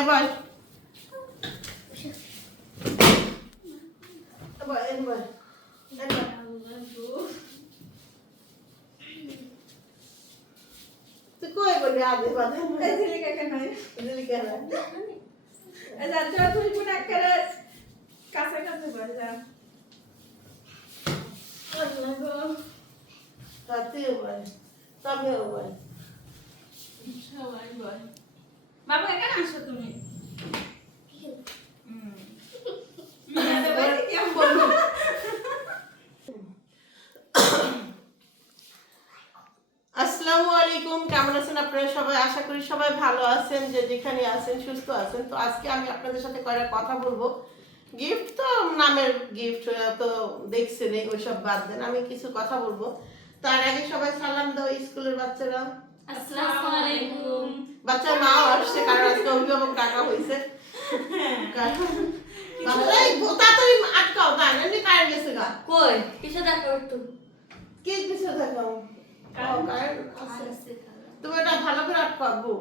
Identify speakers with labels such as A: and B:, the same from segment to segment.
A: এবার। এবার এবার। তুই কই বলবি আগে?
B: এই ঝিলিকা কেন দিলি কেন এই যা তুই পুন করে কাছে কাছে বল যা।
A: তাতেও বল তবেও বল
B: সবাই বল বাবু এখানে আসো তুমি।
A: আসসালামু আলাইকুম কেমন আছেন আপনারা সবাই? আশা করি সবাই ভালো আছেন যে যেখানে আছেন সুস্থ আছেন। তো আজকে আমি আপনাদের সাথে কয়েকটা কথা বলব। গিফট তো নামের গিফট তো দেখছেন ওইসব বাদ দেন আমি কিছু কথা বলব। তার আগে সবাই সালাম দাও স্কুলের বাচ্চারা।
C: আসসালামু আলাইকুম।
A: বাচ্চার মাও আসছে কারণ আজকে অভিভাবক টাকা হয়েছে। এই আটকাও তাই না? কারেন্ট গেছে গা।
B: কই? কিসে দেখা একটু।
A: কে পিছিয়ে থাকাও তুমি এটা ভালো করে আটকাবো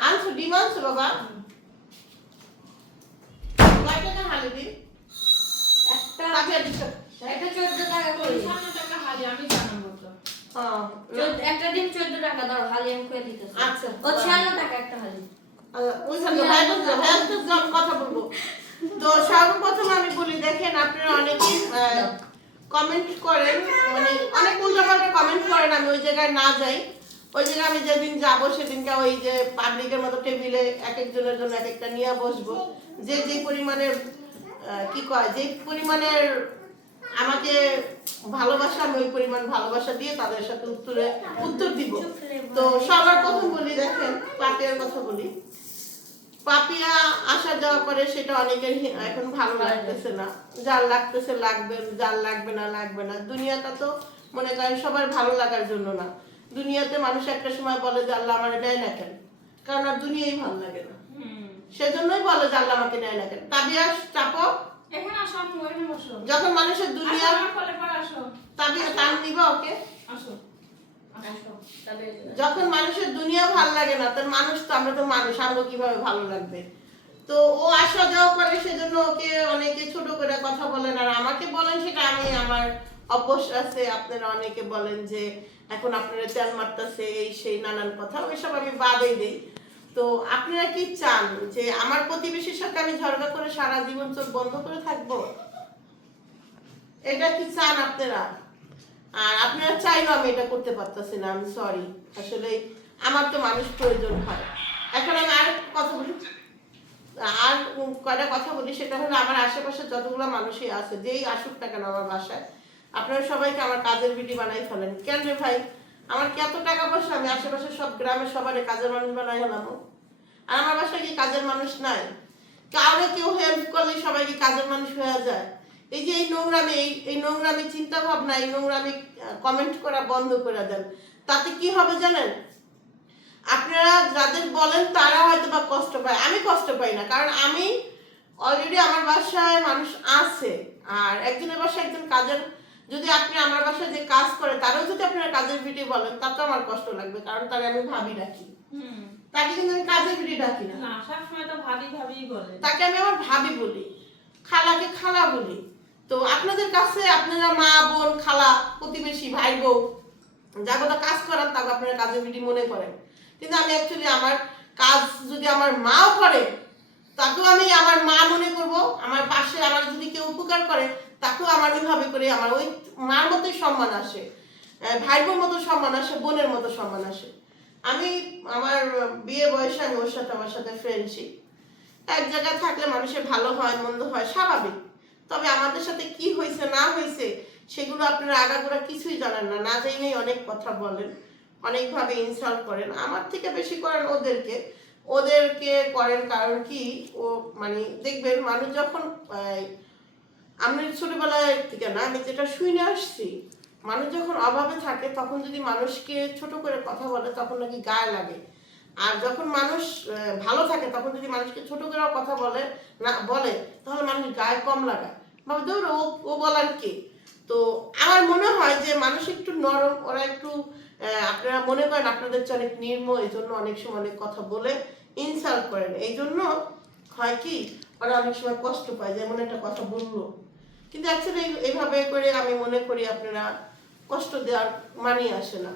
A: আনছো ডিম আনছো বাবা? কয় টাকা হালি একটা দিছো?
B: চোদ্দ টাকা করি।
D: পঞ্চান্ন টাকা হালি আমি চোদ্দ-
B: একটা ডিম চোদ্দ টাকা দাও হালি আমি করে দিতেছি। আচ্ছা। ও ছিয়ান্ন টাকা একটা হালি।
A: তো সব কথা বলব। তো সর্বপ্রথম আমি বলি দেখেন আপনারা অনেকেই কমেন্ট করেন মানে অনেক উল্টাপাল্টা কমেন্ট করেন আমি ওই জায়গায় না যাই। ওই জায়গায় আমি যেদিন যাব সেদিনকে ওই যে পাবলিকের মতো টেবিলে এক একজনের জন্য এক একটা নিয়ে বসবো। যে যে পরিমাণের কি কয় যে পরিমাণের আমাকে ভালোবাসা আমি ওই পরিমাণ ভালোবাসা দিয়ে তাদের সাথে উত্তরে উত্তর দিব। তো সবার প্রথম বলি দেখেন পাপিয়ার কথা বলি। পাপিয়া আসা যাওয়া করে সেটা অনেকের এখন ভালো লাগতেছে না। যার লাগতেছে লাগবে যার লাগবে না লাগবে না। দুনিয়াটা তো মনে করেন সবার ভালো লাগার জন্য না। দুনিয়াতে মানুষ একটা সময় বলে যে আল্লাহ আমার দেয় না কেন? কারণ আর দুনিয়াই ভালো লাগে না। সেজন্যই বলে যে আল্লাহ আমাকে দেয় না কেন? তাবিয়া চাপো
D: এখানে আসো আমি ওখানে বসো।
A: যখন মানুষের দুনিয়া
D: আমার কোলে পড়ে আসো। ওকে? আসো।
A: যখন মানুষের দুনিয়া ভালো লাগে না তার মানুষ তো আমরা তো মানুষ আমরা কীভাবে ভালো লাগবে? তো ও আসা যাওয়া করে সেজন্য ওকে অনেকে ছোট করে কথা বলেন আর আমাকে বলেন সেটা আমি আমার অভ্যাস আছে। আপনারা অনেকে বলেন যে এখন আপনারা তেল মারতেছে এই সেই নানান কথা ওইসব আমি বাদই দিই। তো আপনারা কি চান যে আমার প্রতিবেশীর সাথে আমি ঝগড়া করে সারা জীবন চোখ বন্ধ করে থাকব? এটা কি চান আপনারা? আর আপনারা চাইলেও আমি এটা করতে পারতেছি না, আমি সরি আসলে আমার তো মানুষ প্রয়োজন হয়। এখন আমি আর কথা বলি, আর কয়টা কথা বলি, সেটা হলো আমার আশেপাশে যতগুলো মানুষই আছে, যেই আসুক না কেন আমার বাসায়, আপনারা সবাইকে আমার কাজের বিটি বানাই ফেলেন। কেন রে ভাই? আমার কি এত টাকা পয়সা? আমি আশেপাশে সব গ্রামের সবার কাজের মানুষ বানাই হলাম। আর আমার বাসায় কি কাজের মানুষ নাই? কাউরে কেউ হেল্প করলে সবাই কি কাজের মানুষ হয়ে যায়? এই যে এই নোংরামি এই নোংরামি চিন্তা ভাবনা এই নোংরামি কমেন্ট করা বন্ধ করে দেন। তাতে কি হবে জানেন? আপনারা যাদের বলেন তারা হয়তো বা কষ্ট পায়। আমি কষ্ট পাই না, কারণ আমি অলরেডি আমার বাসায় মানুষ আছে। আর একজনের বাসায় একজন কাজের যদি আপনি আমার বাসায় যে কাজ করে তারাও যদি আপনারা কাজের ভিডিও বলেন তা তো আমার কষ্ট লাগবে কারণ তারে আমি ভাবি রাখি তাকে কিন্তু আমি কাজের ভিডিও ডাকি না।
D: সবসময় তো ভাবি ভাবি বলে।
A: তাকে আমি আমার ভাবি বলি খালাকে খালা বলি। তো আপনাদের কাছে আপনারা মা বোন খালা প্রতিবেশী ভাই বউ যা যাগুলো কাজ করার তাকে আপনারা কাজের বিটি মনে করেন। কিন্তু আমি অ্যাকচুয়ালি আমার কাজ যদি আমার মাও করে তাকেও আমি আমার মা মনে করব। আমার পাশে আমার যদি কেউ উপকার করে তাকেও আমার ওইভাবে করে আমার ওই মার মতোই সম্মান আসে আহ, ভাই বোন মতো সম্মান আসে বোনের মতো সম্মান আসে। আমি আমার বিয়ে বয়সে আমি ওর সাথে আমার সাথে ফ্রেন্ডশিপ এক জায়গায় থাকলে মানুষের ভালো হয় মন্দ হয় স্বাভাবিক। তবে আমাদের সাথে কি হয়েছে না হয়েছে সেগুলো আপনারা আগাগোড়া কিছুই জানেন না। না জেনেই অনেক কথা বলেন অনেকভাবে ইনসাল্ট করেন। আমার থেকে বেশি করেন ওদেরকে। ওদেরকে করেন কারণ কি ও মানে দেখবেন মানুষ যখন আমি ছোটবেলায় থেকে না, আমি যেটা শুনে আসছি, মানুষ যখন অভাবে থাকে, তখন যদি মানুষকে ছোট করে কথা বলে, তখন নাকি গায়ে লাগে। আর যখন মানুষ ভালো থাকে, তখন যদি মানুষকে ছোট করে কথা বলে, না, বলে, তাহলে মানুষ গায়ে কম লাগায়। ভাবে ধর, ও ও বলার কি? তো আমার মনে হয় যে মানুষ একটু নরম, ওরা একটু আপনারা মনে করেন আপনাদের চেয়ে অনেক নির্ম এই জন্য অনেক সময় অনেক কথা বলে ইনসাল্ট করেন। এই জন্য হয় কি, ওরা অনেক সময় কষ্ট পায়, যেমন একটা কথা বলল। কিন্তু অ্যাকচুয়ালি এইভাবে করে আমি মনে করি আপনারা কষ্ট দেওয়ার মানিয়ে আসে না।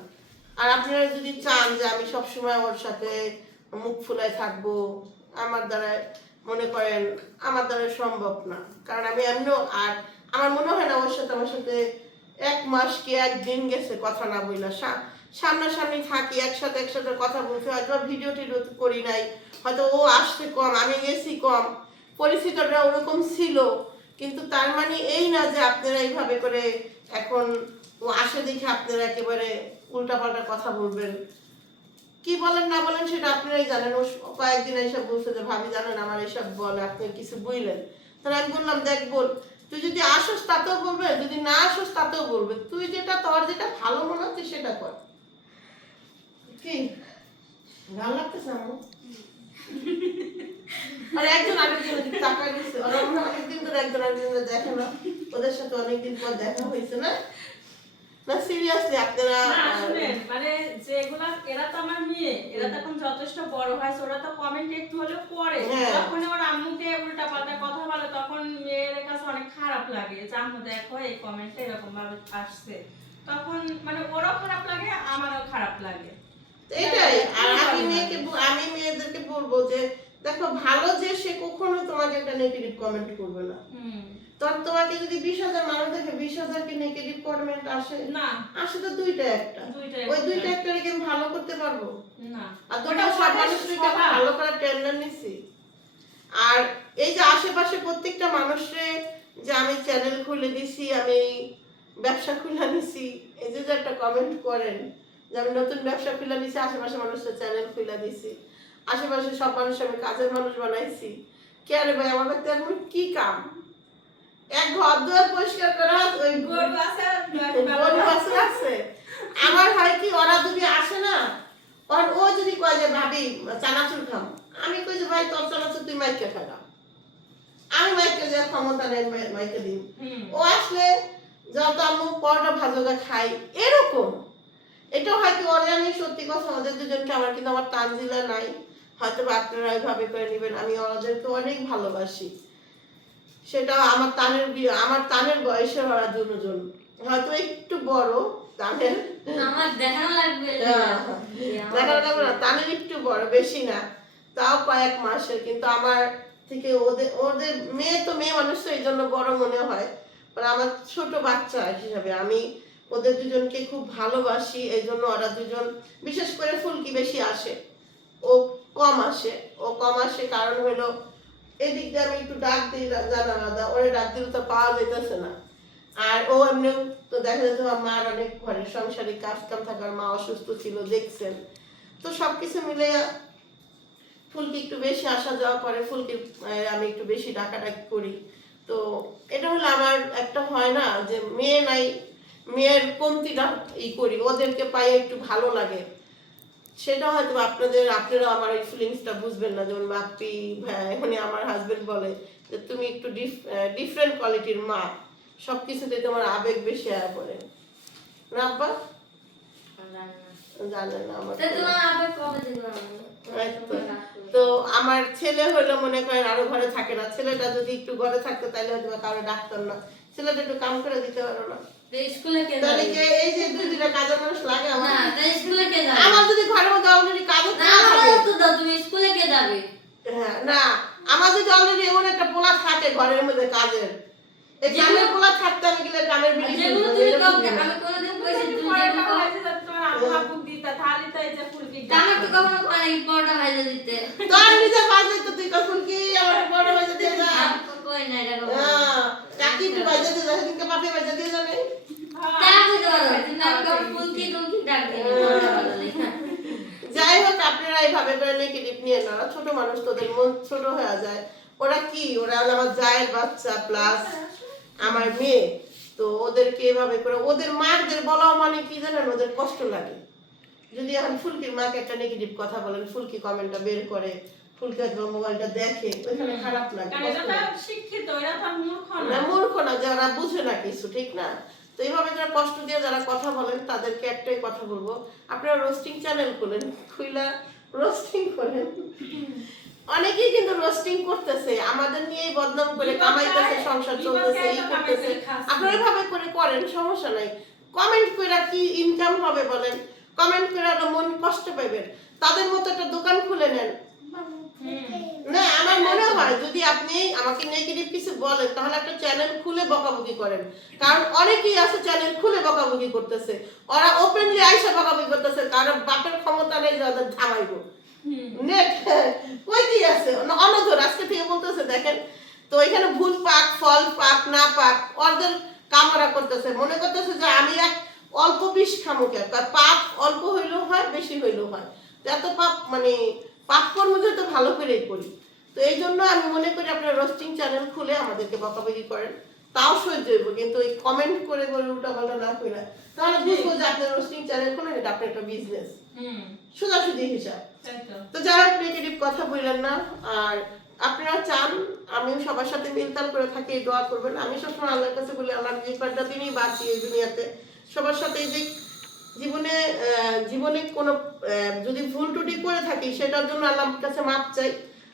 A: আর আপনারা যদি চান যে আমি সবসময় ওর সাথে মুখ ফুলায় থাকব, আমার দ্বারা মনে করেন আমার দ্বারা সম্ভব না। কারণ আমি এমনিও আর আমার মনে হয় না ওর সাথে আমার সাথে এক মাস কি একদিন গেছে কথা না বইলা। সামনাসামনি থাকি, একসাথে একসাথে কথা বলতে হয়তো ভিডিও টিডিও করি নাই। হয়তো ও আসতে কম, আমি গেছি কম। পরিস্থিতিটা ওরকম ছিল কিন্তু তার মানে এই না যে আপনারা এইভাবে করে এখন আসে দেখে আপনারা একেবারে উল্টাপাল্টা কথা বলবেন। কি বলেন, না বলেন সেটা আপনারাই জানেন। ও কয়েকদিন এইসব বলছে যে, ভাবি জানেন আমার এইসব বলে আপনি কিছু বুঝলেন? তাহলে আমি বললাম, দেখ বল তুই যদি আসস তাতেও বলবে, যদি না আসস তাতেও বলবে। তুই যেটা, তোর যেটা ভালো মনে হচ্ছে সেটা কর। কি? ভালো লাগতেছে আমার? আর একজন দেখে না। ওদের সাথে অনেকদিন পর দেখা হয়েছে না? সিরিয়াসলি আপনারা
D: মানে যেগুলা এরা তো আমার মেয়ে। এরা তো এখন যথেষ্ট বড় হয়েছে ওরা তো কমেন্ট একটু হলেও পড়ে হ্যাঁ। ওর আম্মুকে উল্টা পাল্টা কথা বলে তখন মেয়ের কাছে অনেক খারাপ লাগে যে আম্মু দেখো এই কমেন্টটা এরকম ভাবে আসছে। তখন মানে ওরও খারাপ লাগে আমারও খারাপ লাগে।
A: এটাই মেয়েকে আমি মেয়েদেরকে বলব যে দেখো ভালো যে সে কখনো তোমাকে একটা নেগেটিভ কমেন্ট করবে না। তখন তোমাকে যদি বিশ হাজার মানুষ দেখে বিশ হাজার কি নেগেটিভ কমেন্ট আসে? না। আসে তো দুইটা একটা। ওই দুইটা একটা কি আমি ভালো করতে পারব? না। আর তোমরা সব মানুষকে ভালো করার আর এই যে আশেপাশে প্রত্যেকটা মানুষরে যে আমি চ্যানেল খুলে দিছি আমি ব্যবসা খুলে নিছি এই যে একটা কমেন্ট করেন যে আমি নতুন ব্যবসা খুলে নিছি আশেপাশে মানুষের চ্যানেল খুলে দিছি। আশেপাশে সব মানুষ আমি কাজের মানুষ বানাইছি। কে আরে ভাই আমার কাছে এখন কি কাম? এক ঘর দুয়ার পরিষ্কার করা
D: ওই গরু আছে
A: গরু আছে। আমার হয় কি ওরা যদি আসে না আর ও যদি কয় যে ভাবি চানাচুর খাম আমি কই যে ভাই তোর চানাচুর তুই মাইকে খাগা। আমি মাইকে যে ক্ষমতা নেই মাইকে দিন ও আসলে যত আমি পরোটা ভাজোগা খাই এরকম। এটা হয়তো আমি সত্যি কথা ওদের দুজনকে আমার কিন্তু আমার তানজিলা নাই। হয়তো আপনারা এইভাবে করে নেবেন আমি ওদেরকে অনেক ভালোবাসি। সেটা আমার তানের আমার তানের বয়সের ওরা দুজন। হয়তো একটু বড় তানের।
B: আমার দেখানো লাগবে। হ্যাঁ।
A: যে আমার দেখা যাবে না তানের একটু বড় বেশি না। তাও কয়েক মাসের কিন্তু আমার থেকে ওদের ওদের মেয়ে তো মেয়ে মানুষ তো এই জন্য বড় মনে হয়। আর আমার ছোট বাচ্চা হিসাবে আমি ওদের দুজনকে খুব ভালোবাসি এই জন্য ওরা দুজন, বিশেষ করে ফুলকি বেশি আসে। ও কম আসে। ও কম আসে কারণ হলো, এদিক দিয়ে আমি একটু ডাক দিই জানা আলাদা ওরে ডাক দিলে তো পাওয়া যেতেছে না। আর ও এমনিও তো দেখা যাচ্ছে আমার মার অনেক ঘরের সংসারিক কাজ কাম থাকার মা অসুস্থ ছিল, দেখছেন। তো সব কিছু মিলে ফুলকি একটু বেশি আসা যাওয়া করে ফুলকি আমি একটু বেশি ডাকাডাকি করি। তো এটা হলো আমার, একটা হয় না, যে মেয়ে নাই মেয়ের কমতিটা ই করি, ওদেরকে পাই একটু ভালো লাগে। সেটা হয়তো আপনাদের আপনারা আমার এই ফিলিংসটা বুঝবেন না, যেমন বাপ্পি ভাই মানে আমার হাজবেন্ড বলে যে তুমি একটু ডিফারেন্ট কোয়ালিটির মা সব কিছুতে তোমার আবেগ বেশি আয় পড়ে। রাব্বা জানি না। আমার তা আমার ছেলে হলো মনে করেন আরও ঘরে থাকে না। ছেলেটা যদি একটু ঘরে থাকতো তাহলে হয়তো বা কারও ডাক্তার না। ছেলেটা একটু কাম করে দিতে পারো না। স্কুলে কে তাহলে যাবে? কি এই যে দুই দুটা কাজের মানুষ লাগে আমার? না
B: তাই স্কুলে কে
A: যাবে? আমার যদি ঘরের মধ্যে অলরেডি কাজ না আমারও
B: তো দাও তুমি স্কুলে কে যাবে?
A: হ্যাঁ না আমার যদি অলরেডি এমন একটা পোলা থাকে ঘরের মধ্যে কাজের পোলা থাকতে আমি গেলে। আমি
B: কোনোদিন
D: তুমি পরে যেগুলো টাকা হয়েছে
B: যাতে তোমার আম্মু আব্বু দিতা তাহলে তো এই যে ফুলকি আমার তো কখনো পরোটা ভাইজা দিতে
A: তোর নিজের বাজে তো তুই কখন কি আমার বড় বাজে দিয়ে যা।
B: কই না এটা হ্যাঁ,
A: কাকি একটু বাজে দিয়ে যা সেদিনকে বাপে বাজে দিয়ে যাবে।
B: তা আমি তো পারব, কিন্তু আমি কখনো ফুলকি টুলকি ডাক দিই না, পরোটা ভাজা দিই
A: না। যাই হোক আপনারা এইভাবে করে নেগেটিভ নিয়ে না ছোট মানুষ তোদের মন ছোট হয়ে যায়। ওরা কি? ওরা হলো আমার জায়ের বাচ্চা প্লাস আমার মেয়ে। তো ওদেরকে এভাবে করে ওদের মারদের বলাও মানে কি জানেন? ওদের কষ্ট লাগে। যদি এখন ফুলকির মাকে একটা নেগেটিভ কথা বলেন ফুলকি কমেন্টটা বের করে ফুলকি হয়তো মোবাইলটা দেখে ওইখানে খারাপ লাগে
D: কারণ কষ্ট এটা লাগে। তো শিক্ষিত এরা তো মূর্খ না।
A: না মূর্খ না যে বুঝে না কিছু ঠিক না? তো এইভাবে যারা কষ্ট দিয়ে যারা কথা বলেন তাদেরকে একটাই কথা বলব আপনারা রোস্টিং চ্যানেল খুলেন খুইলা রোস্টিং করেন। অনেকেই কিন্তু রোস্টিং করতেছে আমাদের নিয়েই বদনাম করে কামাইতেছে সংসার চলতেছে যায় এই করতেছে। আপনারা এভাবে করে করেন সমস্যা নাই। কমেন্ট করে কি ইনকাম হবে বলেন। কমেন্ট করে আরও মন কষ্ট পাবেন তাদের মতো একটা দোকান খুলে নেন। না, আমার মনে হয় যদি আপনি আমাকে নেগেটিভ কিছু বলেন, তাহলে একটা চ্যানেল খুলে বকাবকি করেন। কারণ অনেকেই আছে চ্যানেল খুলে বকাবকি করতেছে। ওরা ওপেনলি আইসা বকাবকি করতেছে, কারণ বাপের ক্ষমতা নেই যে ওদের থামাইবো নেট, কই কি আছে? অন- অনধর, আজকে থেকে বলতেছে, দেখেন। তো এখানে ভুল পাক, ফল পাক, না পাক, ওদের কামরা করতেছে। মনে করতেছে যে আমি এক অল্প বিষ খামো খামুকে পাপ অল্প হইলেও হয় বেশি হইলেও হয়। তো এত পাপ মানে পাপ কর্ম যেহেতু ভালো করেই করি। তো এই জন্য আমি মনে করি আপনার রোস্টিং চ্যানেল খুলে আমাদেরকে বকাবকি করেন। তাও সহ্য হইব কিন্তু ওই কমেন্ট করে করে উল্টা ভালো না করে তাহলে বুঝব যে আপনার রোস্টিং চ্যানেল খুলে এটা আপনার একটা বিজনেস হুম। সোজাসুজি হিসাব। তো। যারা নেগেটিভ কথা বললেন না। আর আপনারা চান আমি সবার সাথে মিলতাল করে থাকি দোয়া করবেন। আমি সবসময় আল্লাহর কাছে বলি আল্লাহ যে কয়টা দিনই বাঁচি এই দুনিয়াতে সবার সাথে যে জীবনে জীবনে কোনো যদি ভুল টুটি করে থাকি, সেটার জন্য আল্লাহর কাছে মাপ চাই।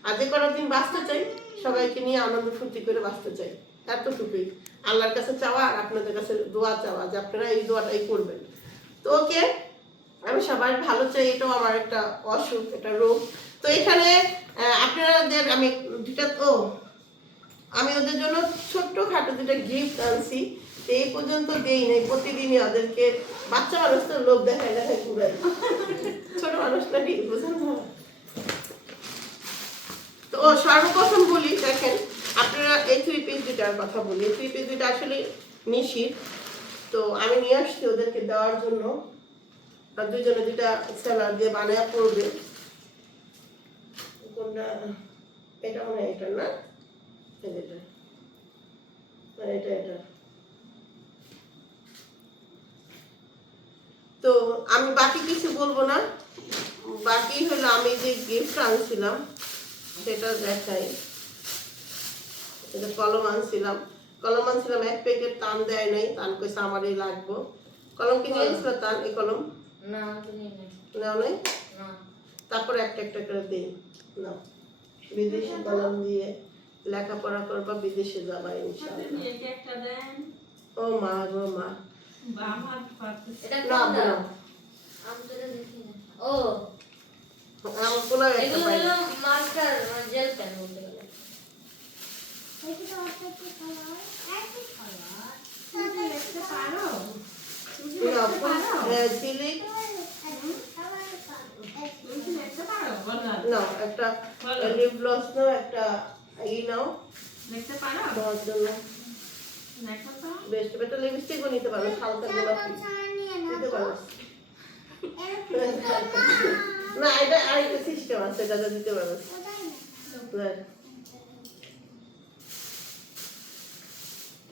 A: আর যে কটা দিন বাঁচতে চাই, সবাইকে নিয়ে আনন্দ ফুর্তি করে বাঁচতে চাই। এতটুকুই। আল্লাহর কাছে চাওয়া আর আপনাদের কাছে দোয়া চাওয়া, যে আপনারা এই দোয়াটাই করবেন। তো ওকে, আমি সবার ভালো চাই, এটাও আমার একটা অসুখ, একটা রোগ। তো এখানে আপনাদের আমি দুটা ও, আমি ওদের জন্য ছোট্ট খাটো দুটা গিফট আনছি। তো এই পর্যন্ত দেই নাই প্রতিদিনই ওদেরকে বাচ্চা মানুষ তো লোক দেখায় দেখায় ঘুরাই ছোট মানুষ নাকি বুঝেন না? তো ও সর্বপ্রথম বলি দেখেন আপনারা এই থ্রি পিস দুটার কথা বলি। থ্রি পিস দুটা আসলে নিশির তো আমি নিয়ে আসছি ওদেরকে দেওয়ার জন্য। আর দুজনে দুটা স্যালাড দিয়ে বানায় পড়বে এটা মনে হয় এটা না? এই যেটা না, এটা এটা। তো আমি বাকি কিছু বলব না। বাকি হলো আমি যে গিফট আনছিলাম সেটা দেখাই। এটা কলম আনছিলাম। কলম আনছিলাম এক প্যাকেট টান দেয় নাই টান কইছে আমারই লাগবো। কলম কিনে আনছিল টান এই কলম? না তুমি না নাই। তারপরে একটা একটা করে দিই। না বিদেশি কলম দিয়ে লেখাপড়া করবা বিদেশে যাবা ইনশাআল্লাহ। ও মা গো মা।
D: এটা
A: না, দেখি না। ও। আমার পোলাও একটা এগুলো
B: হলো মার্কার জেল পেন বলতে গেলে।
A: চিলি
D: তুমি দেখতে পারো? বলো।
A: নাও একটা লিপ গ্লস নাও একটা ই নাও। দেখতে পারো? তোমার জন্য বেস্ট একটা লিপস্টিকও নিতে পারো হালকা গোলাপি নিতে পারো। না এটা আরেকটা সিস্টেম আছে এটা দিতে পারো। দেখ।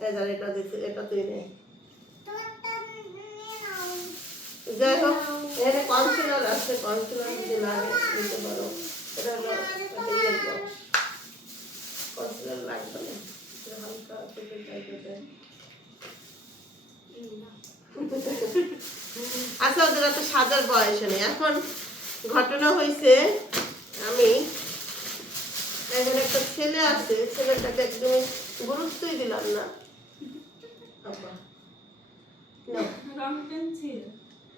A: এটা দিতে এটা তুই নে। যাই হোক এখানে কনসিলার আছে কনসিলার যদি লাগে দিতে পারো। এটা হলো একটা ইয়ের বক্স কনসিলার লাগবে না এটা হালকা চোখের জায়গাটা আচ্ছা ওদের এত সাজার বয়স নেই। এখন ঘটনা হয়েছে আমি এখন একটা ছেলে আছে ছেলেটাকে একদম গুরুত্বই দিলাম না।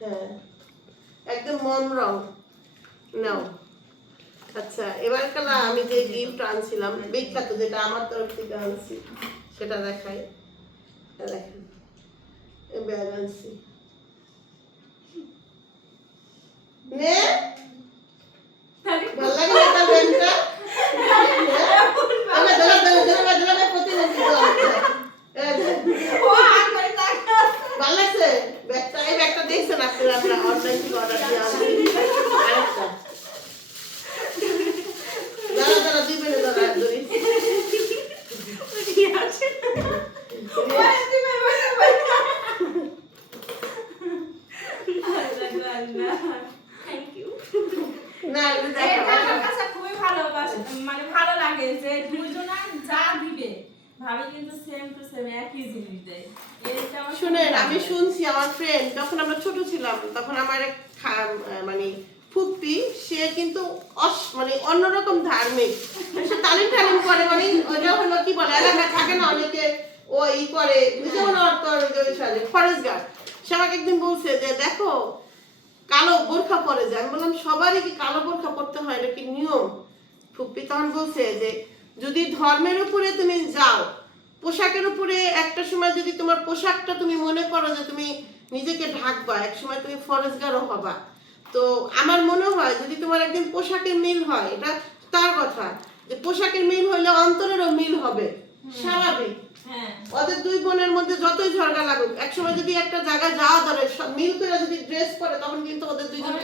A: হ্যাঁ। একদম রং। নাও। আচ্ছা এবার কালা আমি যে গিফট আনছিলাম বিখ্যাত যেটা আমার তরফ থেকে আনছি সেটা দেখাই। দেখেন। এই ব্যাগ আনছি নে ভালো লাগে না এটা ব্যাগটা আমি দাঁড়া দাঁড়া দাঁড়া দাঁড়া প্রতিবন্ধী তো এই
D: দেখ। ও আর করে তাকা
A: ভালো লাগছে ব্যাগটা এই ব্যাগটা দেখছেন আপনারা আপনারা অনলাইন থেকে অর্ডার দিয়ে আনছি আরেকটা দাঁড়া দাঁড়া দুই মিনিট দাঁড়া দুই
D: কি আছে ওরে তুমি বসে বসে আল্লাহ আল্লাহ থ্যাংক ইউ না এটা এটা দেখো আমার কাছে খুবই ভালো মানে ভালো লাগে যে দুইজনা যা দিবে ভাবি কিন্তু সেম টু সেম একই জিনিস দেয়।
A: শুনেন আমি শুনছি আমার ফ্রেন্ড যখন আমরা ছোট ছিলাম তখন আমার এক মানে ফুপ্পি সে কিন্তু অস- মানে অন্যরকম ধার্মিক। সে তালিম টালিম করে মানে ওটা হলো কি বলে এলাকায় থাকে না অনেকে ও ই করে যেমন ফরেস্ট গার্ড। সে আমাকে একদিন বলছে যে দেখো কালো বোরখা পরে যায়। আমি বললাম, সবারই কি কালো বোরখা পরতে হয়? এটা কি নিয়ম? ফুপ্পি তখন বলছে যে, যদি ধর্মের উপরে তুমি যাও, পোশাকের উপরে একটা সময় যদি তোমার পোশাকটা তুমি মনে করো যে তুমি নিজেকে ঢাকবা, এক সময় তুমি ফরেজগারও হবা। তো আমার মনে হয়, যদি তোমার একদিন পোশাকের মিল হয়, এটা তার কথা। যে পোশাকের মিল হইলে অন্তরেরও মিল হবে। স্বাভাবিক। হ্যাঁ। ওদের দুই বোনের মধ্যে যতই ঝগড়া লাগুক একসময় যদি একটা জায়গায় যাওয়া ধরে মিল করে যদি ড্রেস পরে তখন কিন্তু ওদের দুইজন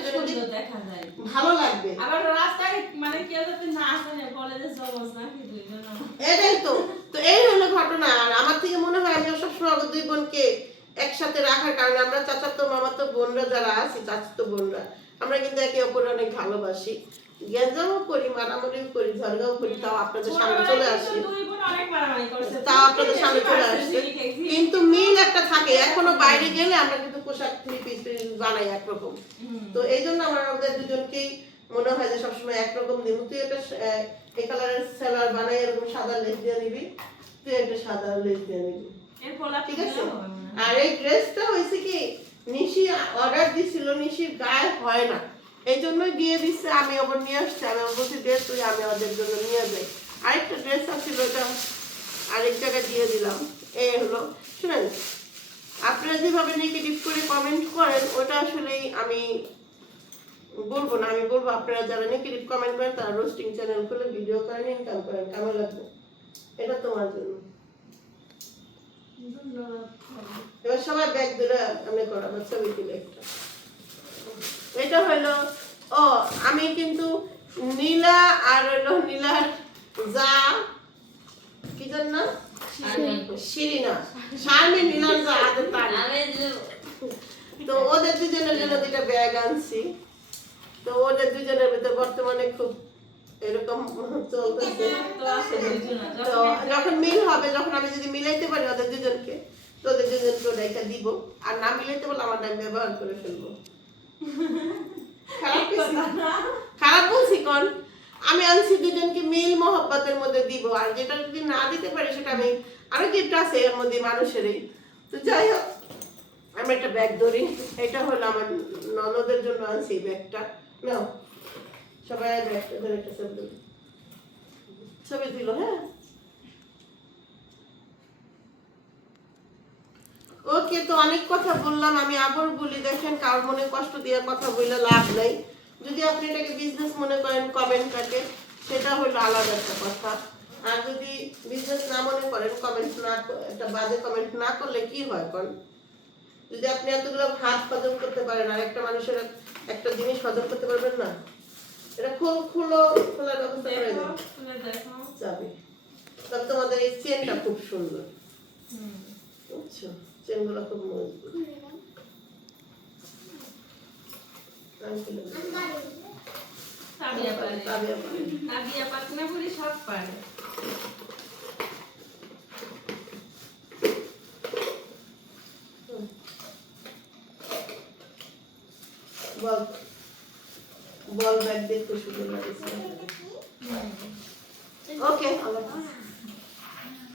A: ভালো লাগবে।
D: আবার রাস্তায় মানে কেউ যদি না আসে না বলে যে জবস নাকি
A: এটাই তো। তো এই হলো ঘটনা। আর আমার থেকে মনে হয় আমি সবসময় আমার দুই বোনকে একসাথে রাখার কারণে আমরা চাচাতো মামাতো বোনরা যারা আছি চাচাতো বোনরা আমরা কিন্তু একে অপরে অনেক ভালোবাসি। গেজাও করি মারামারিও করি ঝগড়াও করি তাও আপনাদের সামনে চলে আসি। তাও আপনাদের সামনে চলে আসছে কিন্তু মিল একটা থাকে এখনও বাইরে গেলে আমরা কিন্তু পোশাক থ্রি পিস বানাই একরকম। তো এই জন্য আমার আমাদের দুজনকেই মনে হয় যে সবসময় একরকম তুই একটা এই কালারের সেলার বানাই এরকম সাদা লেস দিয়ে নিবি তুই একটা সাদা লেস দিয়ে নিবি ঠিক আছে? আর এই ড্রেসটা হয়েছে কি নিশি অর্ডার দিছিল, নিশির গায়ে হয় না। এই জন্যই দিয়ে দিচ্ছে আমি আবার নিয়ে আসছি। আমি বলছি, দে তুই, আমি ওদের জন্য নিয়ে যাই। আরেকটা ড্রেস আছিল ওটা, আরেক জায়গায় দিয়ে দিলাম। এই হলো। শুনেন, আপনারা যেভাবে নেগেটিভ করে কমেন্ট করেন, ওটা আসলেই আমি বলব না। আমি বলব, আপনারা যারা নেগেটিভ কমেন্ট করেন, তারা রোস্টিং চ্যানেল খুলে ভিডিও করেন ইনকাম করেন। কেমন লাগবে? এটা তোমার জন্য। এবার সবাই ব্যাগ ধরে আমি করাবো, ছবি তুলে একটা। এটা হলো, ও, আমি কিন্তু নীলা আর হলো নীলার যা, কি জান না? শিরিনা। শারমিন, নীলার যা আদর তো ওদের দুজনের জন্য দুইটা ব্যাগ আনছি। তো ওদের দুজনের ভিতর বর্তমানে খুব এরকম চলতেছে। তো যখন মিল হবে যখন আমি যদি মিলাইতে পারি ওদের দুজনকে তো ওদের দুজনকে ওটা দিব। আর না মিলাইতে পারলে আমার আমি ব্যবহার করে ফেলব। খারাপ খারাপ বলছি কোন? আমি আনছি দুজনকে মিল মহব্বতের মধ্যে দিব। আর যেটা যদি না দিতে পারি সেটা আমি আরও গিফট আছে এর মধ্যে মানুষেরই। তো যাই হোক আমি একটা ব্যাগ ধরি। এটা হলো আমার ননদের জন্য আনছি ব্যাগটা নাও। সবাই ব্যাগটা ধরে একটা ছবি। ছবি দিল হ্যাঁ? ওকে, তো অনেক কথা বললাম, আমি আবার বলি, দেখেন কার মনে কষ্ট দিয়ে কথা বললে লাভ নাই। যদি আপনি এটাকে বিজনেস মনে করেন কমেন্ট কাটে সেটা হলো আলাদা একটা কথা। আর যদি বিজনেস না মনে করেন কমেন্ট না একটা বাজে কমেন্ট না করলে কি হয় কোন যদি আপনি এতগুলো ভাত হজম করতে পারেন আর একটা মানুষের একটা জিনিস হজম করতে পারবেন না? এটা খুল খুলো খোলার ব্যবস্থা করে যাবে। তবে তোমাদের এই চেনটা খুব সুন্দর। হুম। বুঝছ? চেনগুলো খুব মজবুত। পারে তাবিয়া পারে।
D: নাদিয়া পাতনা সব পারে
A: বল বল ব্যাগ দেখতে সুন্দর লাগছে হুম ওকে আল্লাহ হাফেজ।